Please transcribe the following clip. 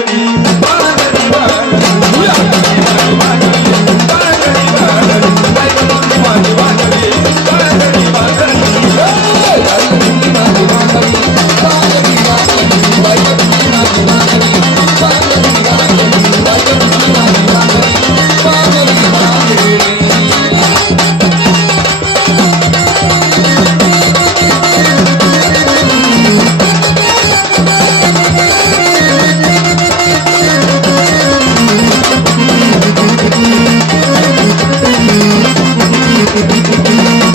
Thank mm -hmm. you. Thank you.